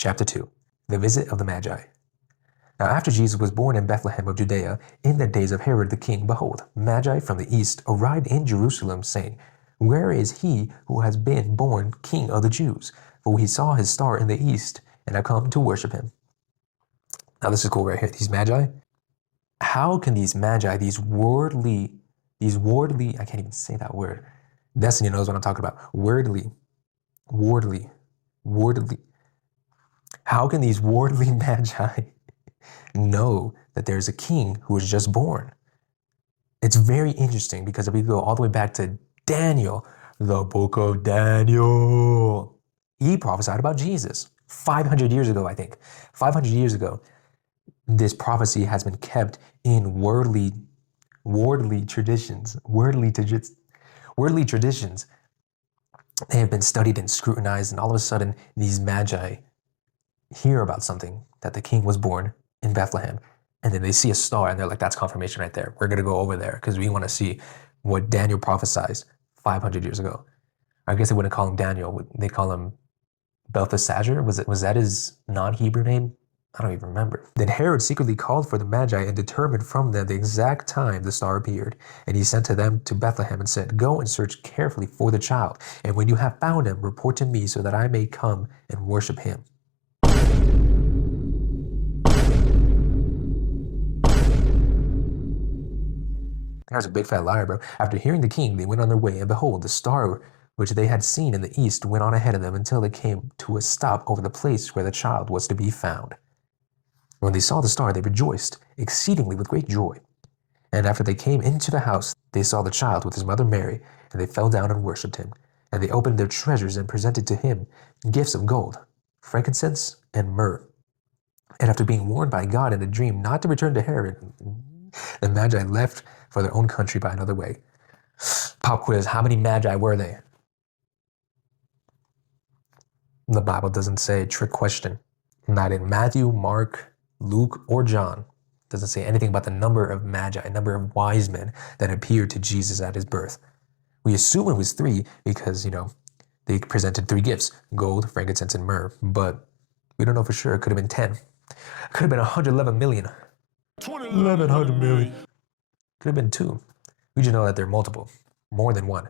Chapter 2. The Visit of the Magi. Now after Jesus was born in Bethlehem of Judea, in the days of Herod the king, behold, Magi from the east arrived in Jerusalem, saying, Where is he who has been born King of the Jews? For we saw his star in the east, and have come to worship him. Now this is cool right here. These Magi. How can these Magi, these worldly, I can't even say that word. Destiny knows what I'm talking about. Worldly. How can these worldly Magi know that there's a king who was just born? It's very interesting because if we go all the way back to Daniel, the book of Daniel, he prophesied about Jesus 500 years ago, I think. 500 years ago, this prophecy has been kept in worldly traditions. Worldly traditions. They have been studied and scrutinized, and all of a sudden, these Magi hear about something, that the king was born in Bethlehem, and then they see a star, and they're like, that's confirmation right there. We're going to go over there because we want to see what Daniel prophesied 500 years ago. I guess they wouldn't call him Daniel. They call him Belteshazzar. Was that his non-Hebrew name? I don't even remember. Then Herod secretly called for the Magi and determined from them the exact time the star appeared. And he sent to them to Bethlehem and said, Go and search carefully for the child. And when you have found him, report to me so that I may come and worship him. There's a big fat liar, bro. After hearing the king, they went on their way, and behold, the star which they had seen in the east went on ahead of them until they came to a stop over the place where the child was to be found. When they saw the star, they rejoiced exceedingly with great joy. And after they came into the house, they saw the child with his mother Mary, and they fell down and worshipped him. And they opened their treasures and presented to him gifts of gold, frankincense, and myrrh. And after being warned by God in a dream not to return to Herod, the Magi left for their own country by another way. Pop quiz, how many Magi were they? The Bible doesn't say. Trick question. Not in Matthew, Mark, Luke, or John. Doesn't say anything about the number of Magi, number of wise men that appeared to Jesus at his birth. We assume it was 3 because, they presented 3 gifts, gold, frankincense, and myrrh, but we don't know for sure. It could have been 10. It could have been 111 million. 1,100 million. Could have been 2. We just know that they're multiple, more than 1.